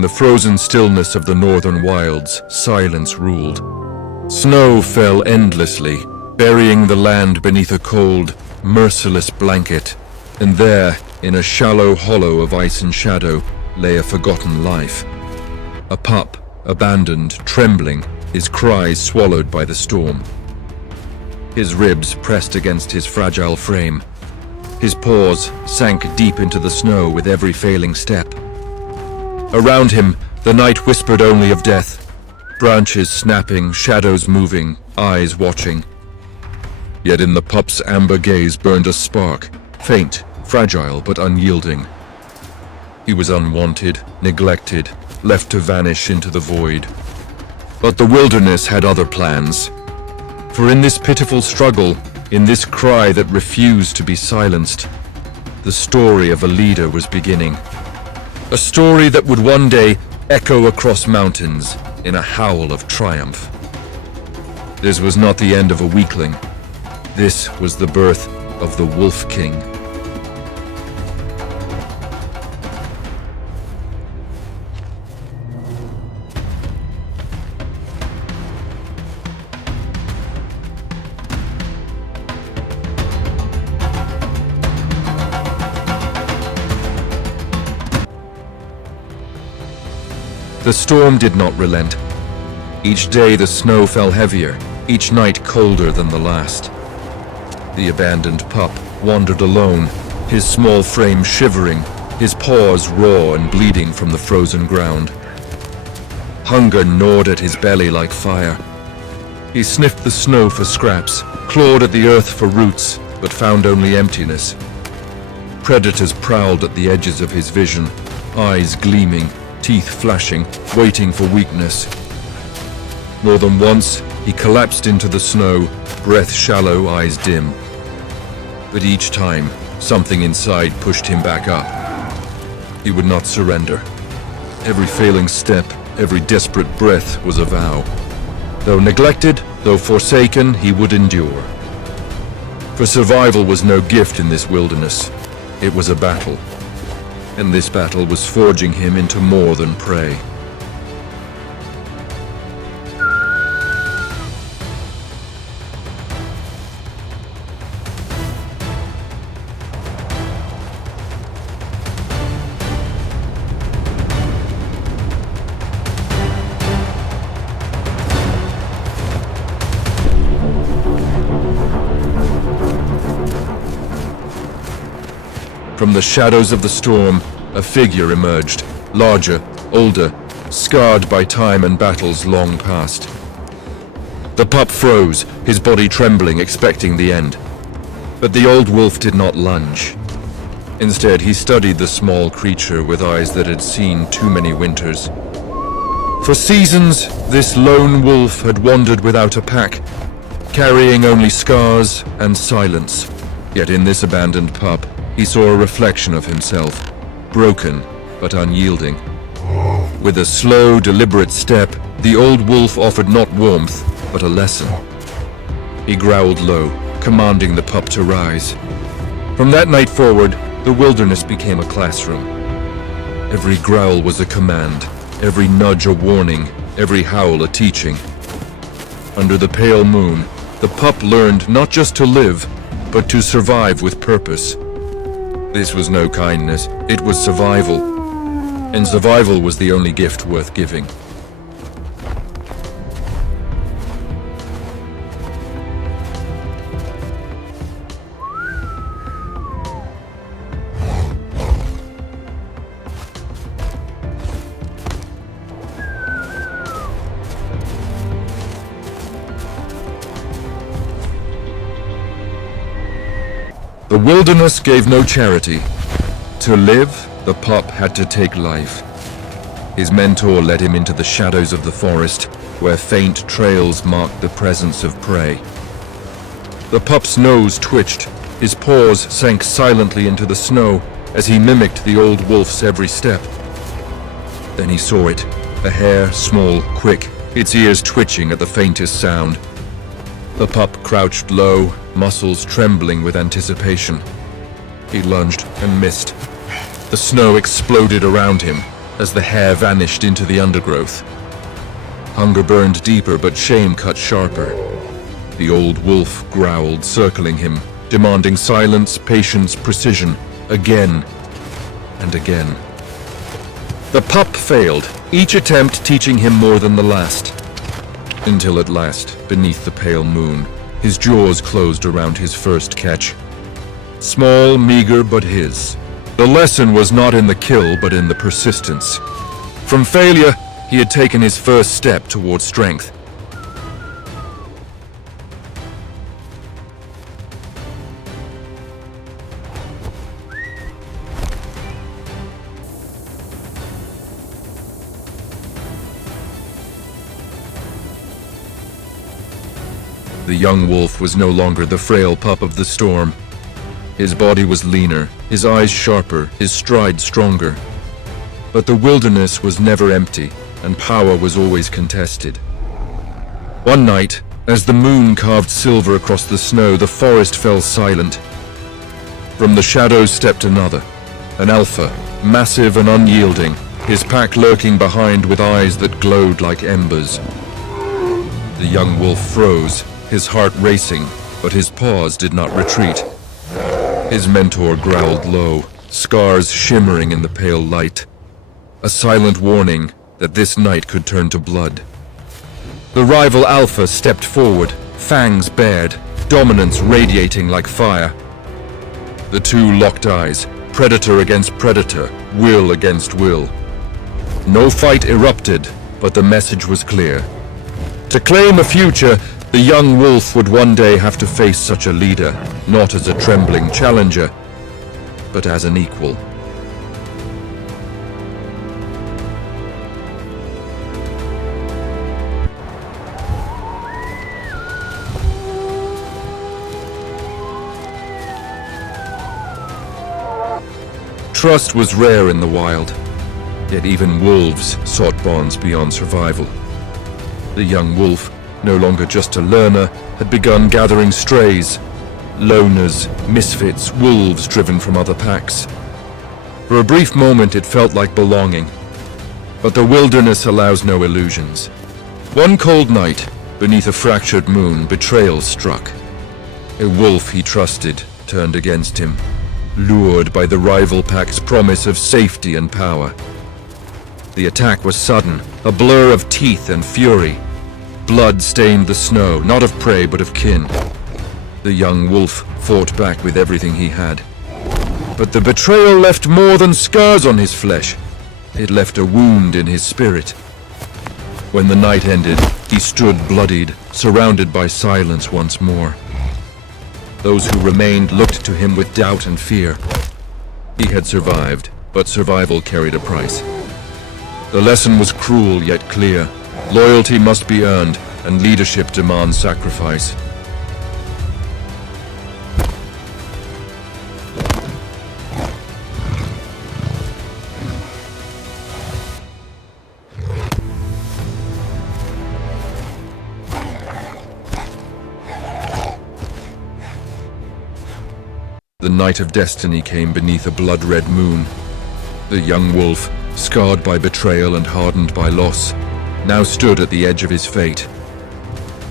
In the frozen stillness of the northern wilds, silence ruled. Snow fell endlessly, burying the land beneath a cold, merciless blanket. And there, in a shallow hollow of ice and shadow, lay a forgotten life. A pup, abandoned, trembling, his cries swallowed by the storm. His ribs pressed against his fragile frame. His paws sank deep into the snow with every failing step. Around him, the night whispered only of death. Branches snapping, shadows moving, eyes watching. Yet in the pup's amber gaze burned a spark, faint, fragile but unyielding. He was unwanted, neglected, left to vanish into the void. But the wilderness had other plans. For in this pitiful struggle, in this cry that refused to be silenced, the story of a leader was beginning. A story that would one day echo across mountains in a howl of triumph. This was not the end of a weakling. This was the birth of the Wolf King. The storm did not relent. Each day the snow fell heavier, each night colder than the last. The abandoned pup wandered alone, his small frame shivering, his paws raw and bleeding from the frozen ground. Hunger gnawed at his belly like fire. He sniffed the snow for scraps, clawed at the earth for roots, but found only emptiness. Predators prowled at the edges of his vision, eyes gleaming, teeth flashing, waiting for weakness. More than once, he collapsed into the snow, breath shallow, eyes dim. But each time, something inside pushed him back up. He would not surrender. Every failing step, every desperate breath was a vow. Though neglected, though forsaken, he would endure. For survival was no gift in this wilderness. It was a battle. And this battle was forging him into more than prey. From the shadows of the storm, a figure emerged, larger, older, scarred by time and battles long past. The pup froze, his body trembling, expecting the end. But the old wolf did not lunge. Instead, he studied the small creature with eyes that had seen too many winters. For seasons, this lone wolf had wandered without a pack, carrying only scars and silence. Yet in this abandoned pup, he saw a reflection of himself, broken but unyielding. With a slow, deliberate step, the old wolf offered not warmth, but a lesson. He growled low, commanding the pup to rise. From that night forward, the wilderness became a classroom. Every growl was a command, every nudge a warning, every howl a teaching. Under the pale moon, the pup learned not just to live, but to survive with purpose. This was no kindness, it was survival. And survival was the only gift worth giving. The wilderness gave no charity. To live, the pup had to take life. His mentor led him into the shadows of the forest, where faint trails marked the presence of prey. The pup's nose twitched, his paws sank silently into the snow as he mimicked the old wolf's every step. Then he saw it, a hare, small, quick, its ears twitching at the faintest sound. The pup crouched low, muscles trembling with anticipation. He lunged and missed. The snow exploded around him. as the hare vanished into the undergrowth. Hunger burned deeper, but shame cut sharper. The old wolf growled, circling him, demanding silence, patience, precision, again and again. The pup failed, each attempt teaching him more than the last. Until at last, beneath the pale moon, his jaws closed around his first catch. Small, meager, but his. The lesson was not in the kill, but in the persistence. From failure, he had taken his first step toward strength. The young wolf was no longer the frail pup of the storm. His body was leaner, his eyes sharper, his stride stronger. But the wilderness was never empty, and power was always contested. One night, as the moon carved silver across the snow, the forest fell silent. From the shadows stepped another, an alpha, massive and unyielding, his pack lurking behind with eyes that glowed like embers. The young wolf froze, his heart racing, but his paws did not retreat. His mentor growled low, scars shimmering in the pale light. A silent warning that this night could turn to blood. The rival alpha stepped forward, fangs bared, dominance radiating like fire. The two locked eyes, predator against predator, will against will. No fight erupted, but the message was clear. To claim a future, the young wolf would one day have to face such a leader, not as a trembling challenger, but as an equal. Trust was rare in the wild, yet even wolves sought bonds beyond survival. The young wolf, no longer just a learner, had begun gathering strays, loners, misfits, wolves driven from other packs. For a brief moment it felt like belonging, but the wilderness allows no illusions. One cold night, beneath a fractured moon, betrayal struck. A wolf he trusted turned against him, lured by the rival pack's promise of safety and power. The attack was sudden, a blur of teeth and fury. Blood stained the snow, not of prey but of kin. The young wolf fought back with everything he had. But the betrayal left more than scars on his flesh. It left a wound in his spirit. When the night ended, he stood bloodied, surrounded by silence once more. Those who remained looked to him with doubt and fear. He had survived, but survival carried a price. The lesson was cruel yet clear. Loyalty must be earned, and leadership demands sacrifice. The night of destiny came beneath a blood-red moon. The young wolf, scarred by betrayal and hardened by loss, now stood at the edge of his fate.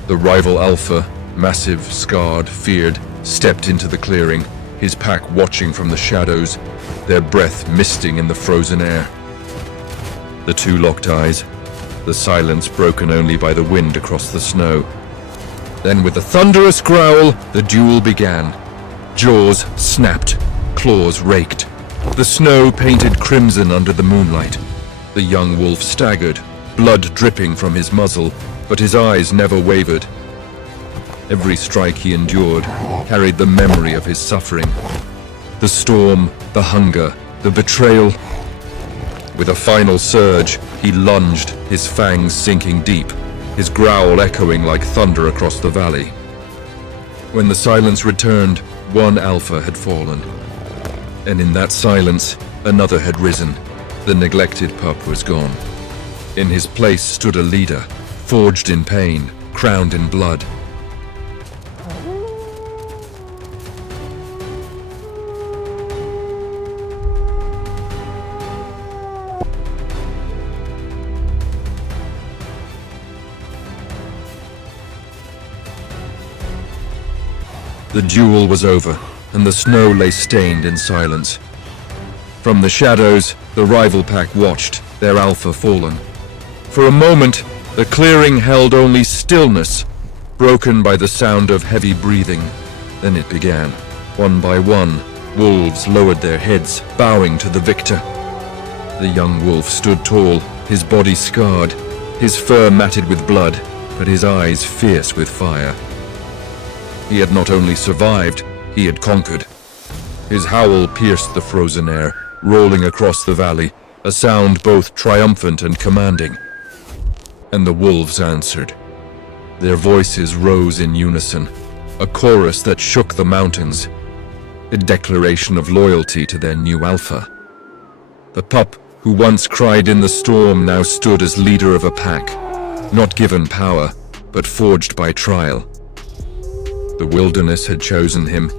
The rival alpha, massive, scarred, feared, stepped into the clearing, his pack watching from the shadows, their breath misting in the frozen air. The two locked eyes, the silence broken only by the wind across the snow. Then with a thunderous growl, the duel began. Jaws snapped, claws raked. The snow painted crimson under the moonlight. The young wolf staggered, blood dripping from his muzzle, but his eyes never wavered. Every strike he endured carried the memory of his suffering. The storm, the hunger, the betrayal. With a final surge, he lunged, his fangs sinking deep, his growl echoing like thunder across the valley. When the silence returned, one alpha had fallen. And in that silence, another had risen. The neglected pup was gone. In his place stood a leader, forged in pain, crowned in blood. The duel was over, and the snow lay stained in silence. From the shadows, the rival pack watched, their alpha fallen. For a moment, the clearing held only stillness, broken by the sound of heavy breathing. Then it began. One by one, wolves lowered their heads, bowing to the victor. The young wolf stood tall, his body scarred, his fur matted with blood, but his eyes fierce with fire. He had not only survived, he had conquered. His howl pierced the frozen air, rolling across the valley, a sound both triumphant and commanding. And the wolves answered. Their voices rose in unison, a chorus that shook the mountains, a declaration of loyalty to their new alpha. The pup, who once cried in the storm, now stood as leader of a pack, not given power, but forged by trial. The wilderness had chosen him.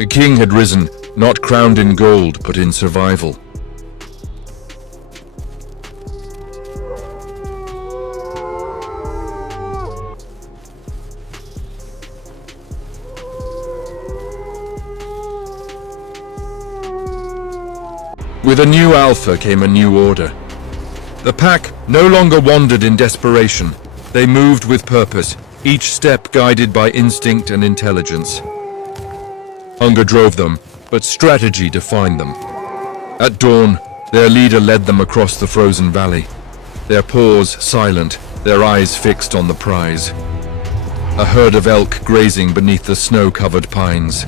A king had risen, not crowned in gold, but in survival. With a new alpha came a new order. The pack no longer wandered in desperation. They moved with purpose, each step guided by instinct and intelligence. Hunger drove them, but strategy defined them. At dawn, their leader led them across the frozen valley, their paws silent, their eyes fixed on the prize. A herd of elk grazing beneath the snow-covered pines.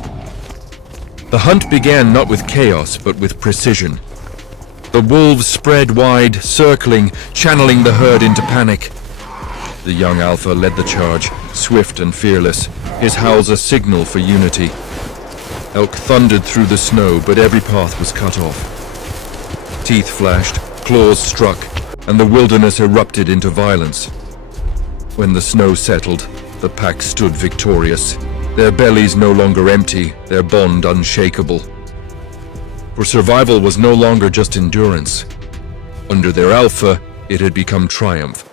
The hunt began not with chaos, but with precision. The wolves spread wide, circling, channeling the herd into panic. The young alpha led the charge, swift and fearless, his howls a signal for unity. Elk thundered through the snow, but every path was cut off. Teeth flashed, claws struck, and the wilderness erupted into violence. When the snow settled, the pack stood victorious, their bellies no longer empty, their bond unshakable. For survival was no longer just endurance. Under their alpha, it had become triumph.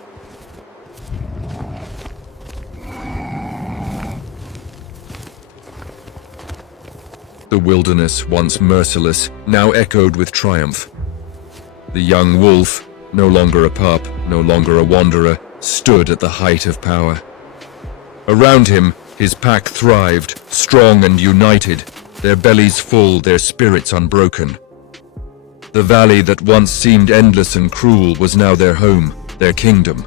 The wilderness, once merciless, now echoed with triumph. The young wolf, no longer a pup, no longer a wanderer, stood at the height of power. Around him, his pack thrived, strong and united, their bellies full, their spirits unbroken. The valley that once seemed endless and cruel was now their home, their kingdom.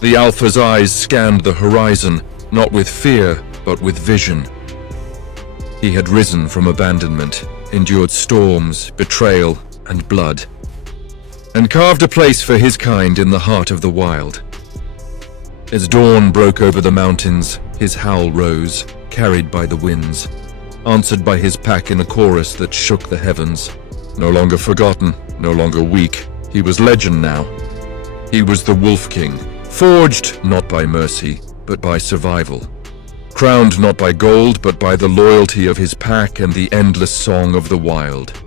The alpha's eyes scanned the horizon, not with fear, but with vision. He had risen from abandonment, endured storms, betrayal, and blood, and carved a place for his kind in the heart of the wild. As dawn broke over the mountains, his howl rose, carried by the winds, answered by his pack in a chorus that shook the heavens. No longer forgotten, no longer weak, he was legend now. He was the Wolf King, forged not by mercy, but by survival. Crowned not by gold, but by the loyalty of his pack and the endless song of the wild.